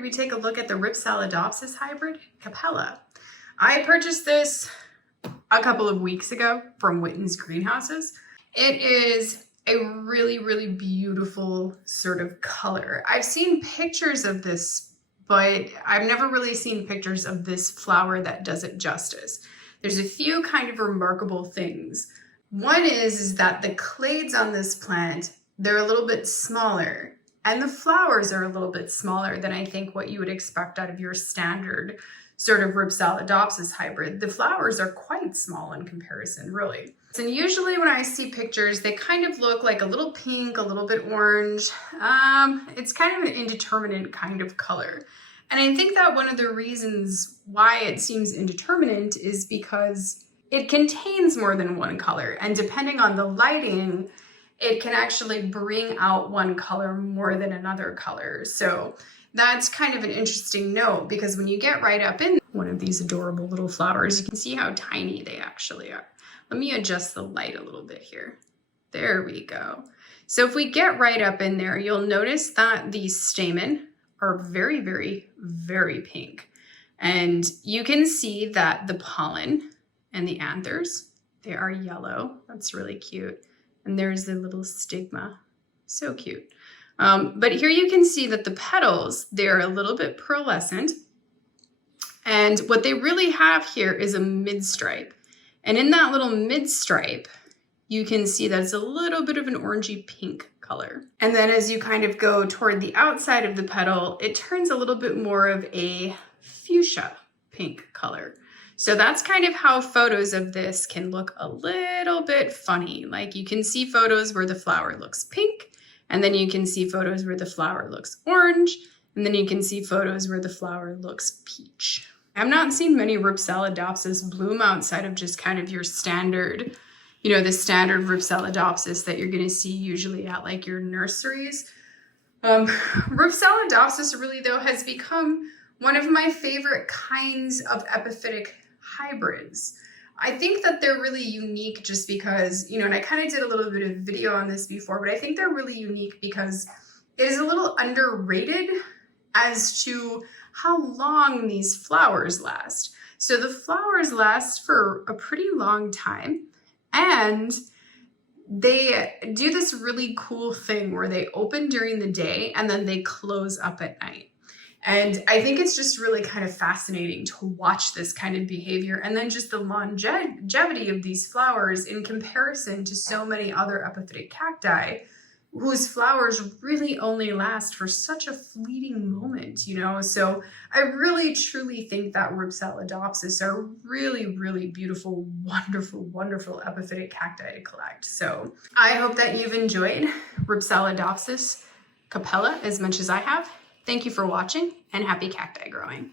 decided we'd take a look at the Rhipsalidopsis hybrid, Capella. I purchased this a couple of weeks ago from Whitton Greenhouses. It is a really, really beautiful sort of color. I've seen pictures of this, but I've never really seen pictures of this flower that does it justice. There's a few kind of remarkable things. One is that the clades on this plant, they're a little bit smaller, and the flowers are a little bit smaller than I think what you would expect out of your standard sort of Rhipsalidopsis hybrid. The flowers are quite small in comparison, really. And usually when I see pictures, they kind of look like a little pink, a little bit orange. It's kind of an indeterminate kind of color. And I think that one of the reasons why it seems indeterminate is because it contains more than one color. And depending on the lighting, it can actually bring out one color more than another color. So that's kind of an interesting note, because when you get right up in one of these adorable little flowers, you can see how tiny they actually are. Let me adjust the light a little bit here. There we go. So if we get right up in there, you'll notice that the stamen are very, very, very pink. And you can see that the pollen and the anthers, they are yellow. That's really cute. And there's the little stigma. So cute. But here you can see that the petals, they're a little bit pearlescent. And what they really have here is a mid-stripe. And in that little mid-stripe, you can see that it's a little bit of an orangey pink color. And then as you kind of go toward the outside of the petal, it turns a little bit more of a fuchsia pink color. So that's kind of how photos of this can look a little bit funny. Like you can see photos where the flower looks pink, and then you can see photos where the flower looks orange, and then you can see photos where the flower looks peach. I've not seen many Rhipsalidopsis bloom outside of just kind of your standard, the standard Rhipsalidopsis that you're gonna see usually at like your nurseries. Rhipsalidopsis really though has become one of my favorite kinds of epiphytic hybrids. I think that they're really unique just because, and I kind of did a little bit of video on this before, but I think they're really unique because it is a little underrated as to how long these flowers last. So the flowers last for a pretty long time, and they do this really cool thing where they open during the day and then they close up at night. And I think it's just really kind of fascinating to watch this kind of behavior, and then just the longevity of these flowers in comparison to so many other epiphytic cacti whose flowers really only last for such a fleeting moment, So I really truly think that Rhipsalidopsis are really, really beautiful, wonderful, wonderful epiphytic cacti to collect. So I hope that you've enjoyed Rhipsalidopsis Capella as much as I have. Thank you for watching, and happy cacti growing.